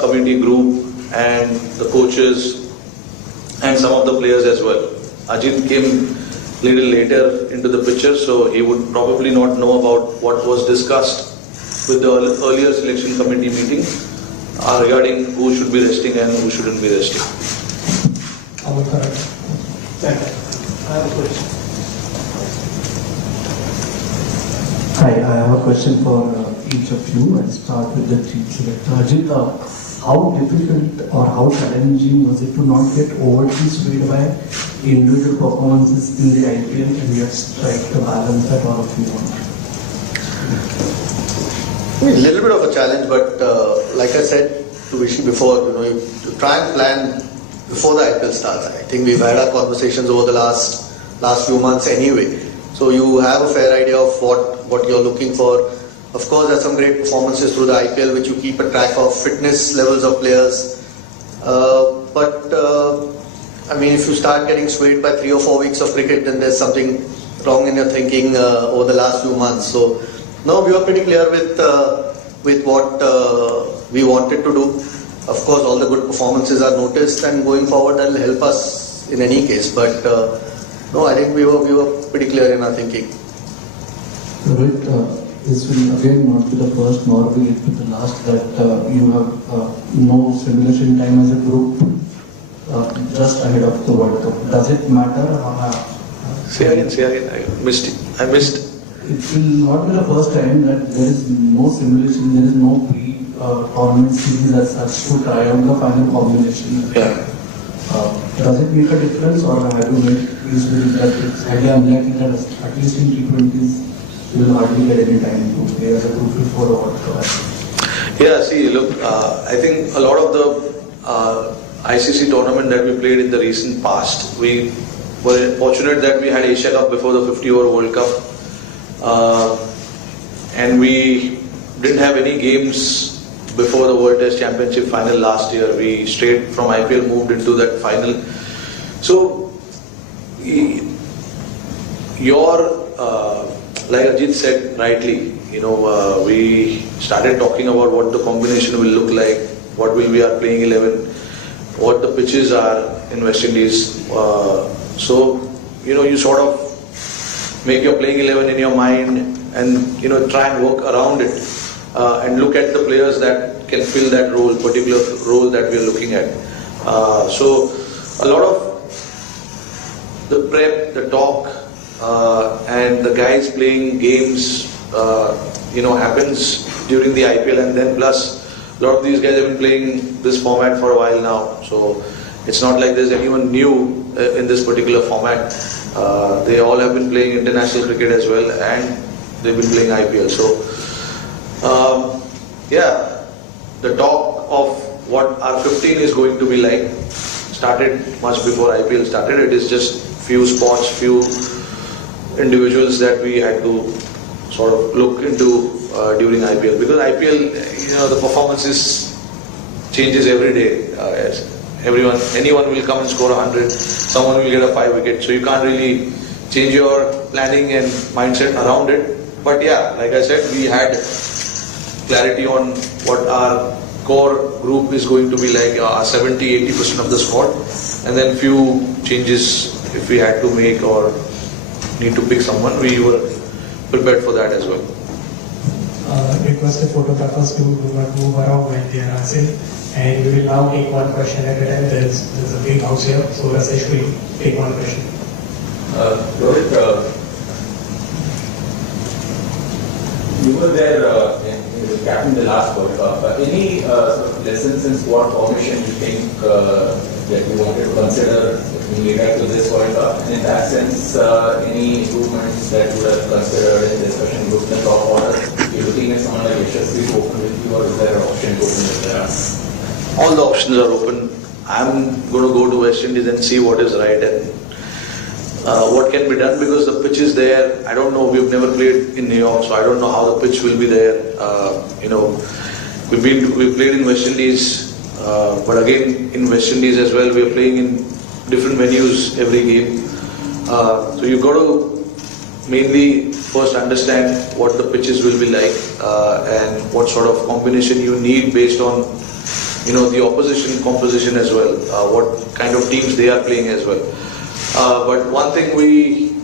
committee group and the coaches and some of the players as well. Ajit came little later into the picture, so he would probably not know about what was discussed with the earlier selection committee meeting regarding who should be resting and who shouldn't be resting. I have a question. Hi, I have a question for each of you. I'll start with the chief selector. Ajit, how difficult or how challenging was it to not get overly swayed by individual performances in the IPL and yet strike the balance that all of you want? A little bit of a challenge, but like I said to Vishy before, you try and plan before the IPL starts. I think we've had our conversations over the last few months anyway. So you have a fair idea of what you're looking for. Of course, there's some great performances through the IPL which you keep a track of, fitness levels of players. I mean, if you start getting swayed by 3 or 4 weeks of cricket, then there's something wrong in your thinking over the last few months. So, no, we were pretty clear with what we wanted to do. Of course, all the good performances are noticed, and going forward, that will help us in any case. But no, I think we were pretty clear in our thinking. Rohit, this will again not be the first nor will it be the last that you have no simulation time as a group just ahead of the World Cup. Does it matter? Say again. I missed it. It will not be the first time that there is no simulation, there is no pre-tournament series as such to try out the final combination. Yeah. Does it make a difference, or have you made peace with it that it's highly unlikely that at least in T20s you will hardly get any time to play as a group before the World Cup? Yeah, see, look, I think a lot of the ICC tournament that we played in the recent past, we were fortunate that we had Asia Cup before the 50-over World Cup, and we didn't have any games before the World Test Championship final last year. We straight from IPL moved into that final. So, like Ajit said rightly, we started talking about what the combination will look like, what will be our playing 11, what the pitches are in West Indies. So, you sort of make your playing 11 in your mind and, try and work around it and look at the players that can fill that role, particular role that we are looking at. So, a lot of the prep, the talk, and the guys playing games, happens during the IPL, and then plus a lot of these guys have been playing this format for a while now. So it's not like there's anyone new in this particular format. They all have been playing international cricket as well, and they've been playing IPL. So the talk of what our 15 is going to be like started much before IPL started. It is just few spots, few individuals that we had to sort of look into during IPL, because IPL, the performances changes every day. Anyone will come and score 100, someone will get a 5 wicket, so you can't really change your planning and mindset around it. But yeah, like I said, we had clarity on what our core group is going to be like, 70-80% of the squad, and then few changes if we had to make or need to pick someone, we were prepared for that as well. Request the photographers to do not move around when they are answering, and we will now take one question at a time. There's a big house here, so Rasesh will take one question. Rohit, you were there captain the last World Cup. Any sort of lessons in squad formation you think that you wanted to consider in regard to this World Cup? And in that sense, any improvements that you would have considered in discussion group in the top order? You're looking at someone like Yashasvi open with you, or is there an option open with there? All the options are open. I'm going to go to West Indies and see what is right and what can be done, because the pitch is there. I don't know, we've never played in New York, so I don't know how the pitch will be there. We've played in West Indies, but again in West Indies as well, we are playing in different venues every game. So you've got to mainly first understand what the pitches will be like and what sort of combination you need based on the opposition composition as well, what kind of teams they are playing as well. But one thing we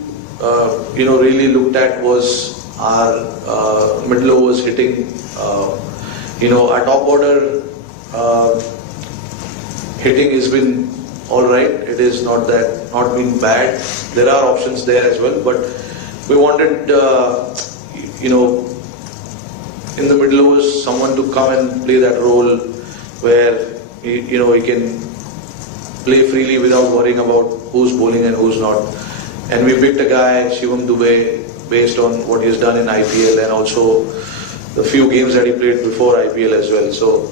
really looked at was our middle overs hitting. Our top order hitting has been all right. It is not been bad. There are options there as well, but we wanted in the middle overs someone to come and play that role where he can play freely without worrying about who's bowling and who's not. And we picked a guy, Shivam Dubey, based on what he has done in IPL and also the few games that he played before IPL as well. So,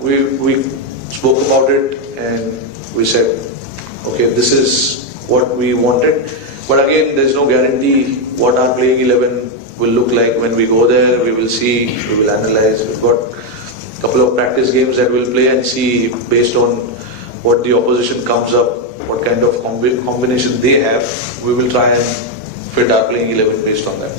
we spoke about it and we said, okay, this is what we wanted. But again, there's no guarantee what our playing 11 will look like when we go there. We will see, we will analyze. We've got a couple of practice games that we'll play and see based on what the opposition comes up, what kind of combination they have. We will try and fit our playing 11 based on that.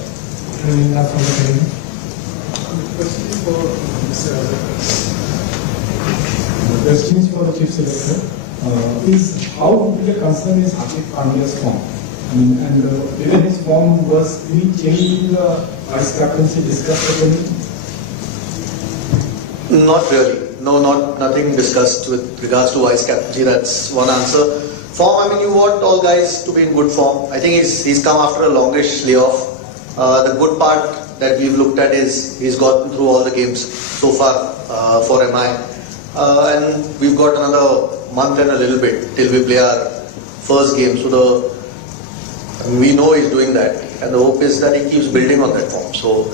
The question is for the chief selector. Is how big a concern is Hardik Pandya's form? And even his form, was any change in the vice captaincy discussed openly? Not really. No, nothing discussed with regards to vice captaincy. That's one answer. Form, you want all guys to be in good form. I think he's come after a longish layoff. The good part that we've looked at is he's gotten through all the games so far for MI. And we've got another month and a little bit till we play our first game. So we know he's doing that. And the hope is that he keeps building on that form. So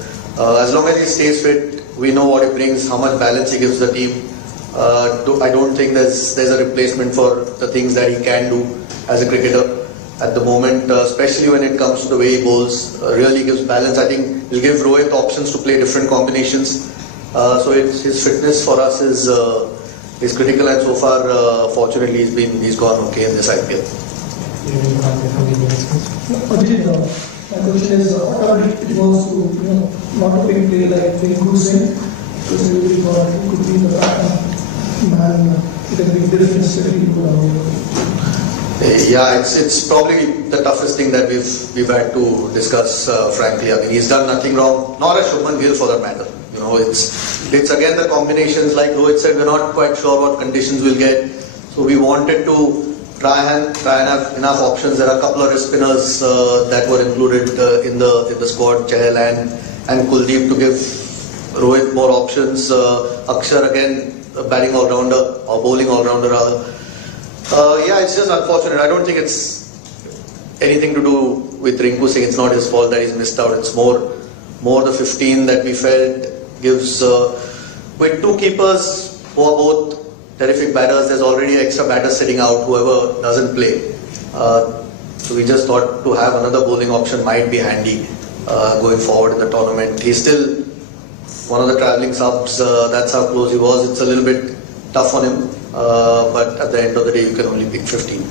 as long as he stays fit, we know what he brings, how much balance he gives the team. I don't think there's a replacement for the things that he can do as a cricketer at the moment, especially when it comes to the way he bowls. Really gives balance. I think he'll give Rohit options to play different combinations. So his fitness for us is critical, and so far, fortunately, he's gone okay in this IPL. Ajit, my question is, what are it was to not a big player like Rinku Singh, because he could be the man, it can be difference to people. Yeah, it's probably the toughest thing that we've had to discuss, frankly. He's done nothing wrong, nor has Shubman Gill for that matter. It's again the combinations, like Rohit said, we're not quite sure what conditions we'll get. So we wanted to try and have enough options. There are a couple of wrist spinners that were included in the squad, Chahal and Kuldeep, to give Rohit more options. Akshar again, a batting all-rounder, or bowling all-rounder rather. It's just unfortunate. I don't think it's anything to do with Rinku Singh. It's not his fault that he's missed out. It's more the 15 that we felt gives, with two keepers who are both terrific batters, there's already extra batters sitting out, whoever doesn't play. So we just thought to have another bowling option might be handy going forward in the tournament. He's still one of the travelling subs, that's how close he was. It's a little bit tough on him, but at the end of the day you can only pick 15.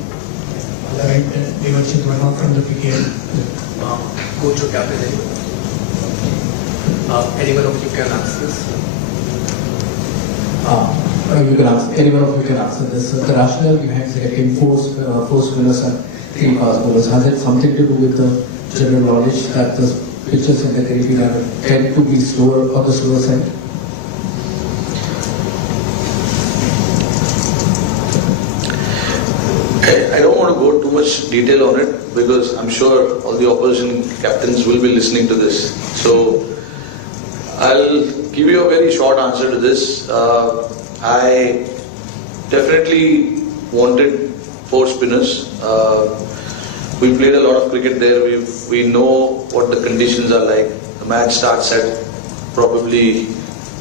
Alright, Devarshik Verma from the PKL. Coach or captain, anyone of you can answer this? You can ask, anyone of you can answer this. The rationale behind selecting four spinners and 3 fast bowlers, has it something to do with the general knowledge that the pitches in the Caribbean tend to be slower on the slower side? I don't want to go too much detail on it because I'm sure all the opposition captains will be listening to this. So I'll give you a very short answer to this. I definitely wanted 4 spinners. We played a lot of cricket there. We know what the conditions are like. The match starts at probably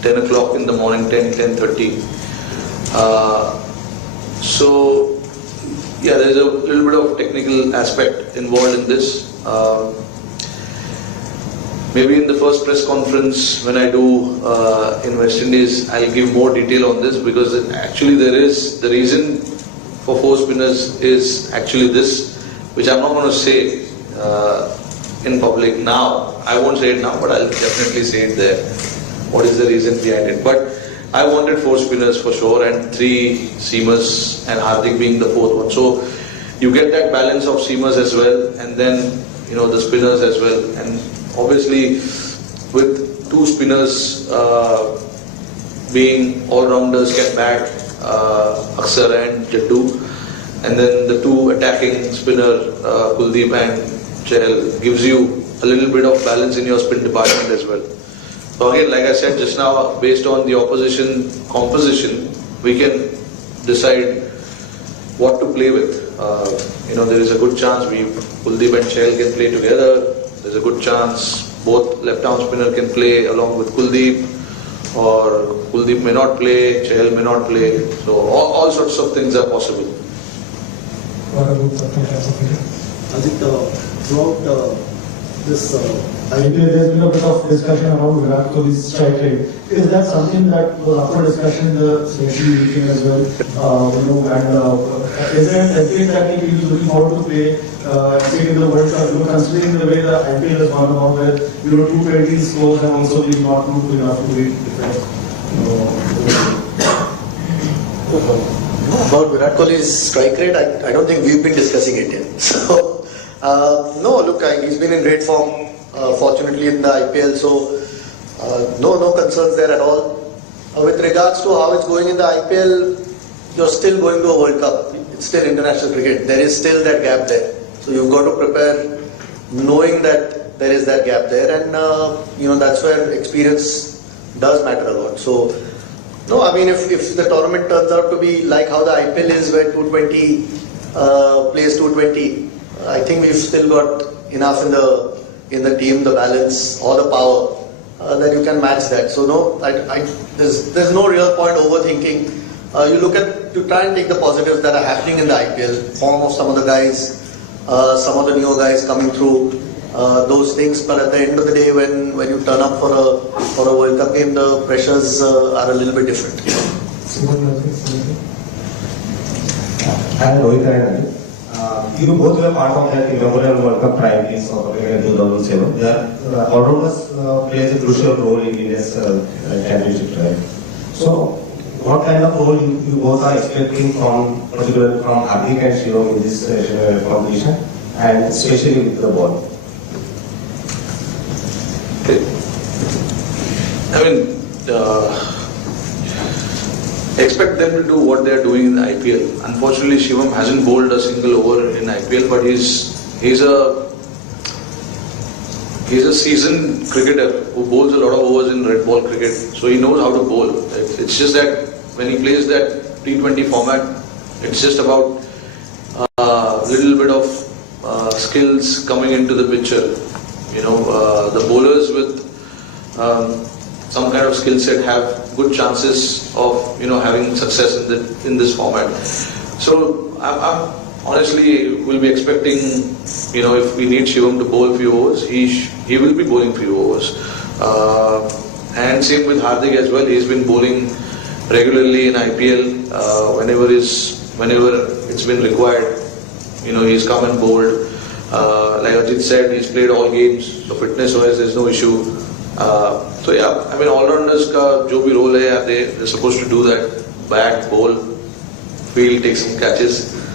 10 o'clock in the morning, 10:30. So yeah, there's a little bit of technical aspect involved in this. Maybe in the first press conference when I do in West Indies, I'll give more detail on this, because actually there is, the reason for 4 spinners is actually this, which I'm not going to say in public now. I won't say it now, but I'll definitely say it there. What is the reason behind it? But I wanted 4 spinners for sure and 3 seamers and Hardik being the 4th one. So you get that balance of seamers as well and then the spinners as well. And obviously with 2 spinners being all-rounders can bat, Aksar and Jaddu, and then the 2 attacking spinner Kuldeep and Chahal gives you a little bit of balance in your spin department as well. So again, like I said just now, based on the opposition composition, we can decide what to play with. There is a good chance Kuldeep and Chahal can play together. There's a good chance both left-arm spinner can play along with Kuldeep, or Kuldeep may not play, Chahal may not play. So all sorts of things are possible. Ajit, throughout this IPL, there's been a bit of discussion around Virat Kohli's strike rate. Is that something that was up for discussion in the selection meeting as well? Is there an template that he is looking forward to play in the World Cup? Considering the way the IPL has gone about, where 220 scores have also been not good enough to be defend. About Virat Kohli's strike rate, I don't think we've been discussing it yet. So, no, look, he's been in great form, fortunately in the IPL, so no concerns there at all. With regards to how it's going in the IPL, you're still going to a World Cup. It's still international cricket. There is still that gap there. So you've got to prepare knowing that there is that gap there, and that's where experience does matter a lot. So, no, I mean, if the tournament turns out to be like how the IPL is, where 220 plays 220, I think we've still got enough in the team, the balance or the power that you can match that. So no, there's no real point overthinking. You try and take the positives that are happening in the IPL, form of some of the guys, some of the newer guys coming through, those things. But at the end of the day, when you turn up for a World Cup game, the pressures are a little bit different. Hi, Rohit and you both were part of that inaugural World Cup trials of in 2007. The all-rounders plays a crucial role in India's championship trial. So, what kind of role you both are expecting particularly from Hardik and Shivam in this competition, and especially with the ball? I mean, expect them to do what they are doing in the IPL. Unfortunately, Shivam hasn't bowled a single over in IPL, but he's a seasoned cricketer who bowls a lot of overs in red ball cricket, so he knows how to bowl. It's just that when he plays that T20 format, it's just about a little bit of skills coming into the picture. The bowlers with some kind of skill set have good chances of having success in this format. So I'm honestly will be expecting if we need Shivam to bowl a few overs, he will be bowling few overs. And same with Hardik as well. He's been bowling regularly in IPL whenever it's been required. He's come and bowled. Like Ajit said, he's played all games. So fitness-wise, there's no issue. So yeah, I mean, all-rounders ka jo bhi role hai, they're supposed to do that. Bat, bowl, field, take some catches.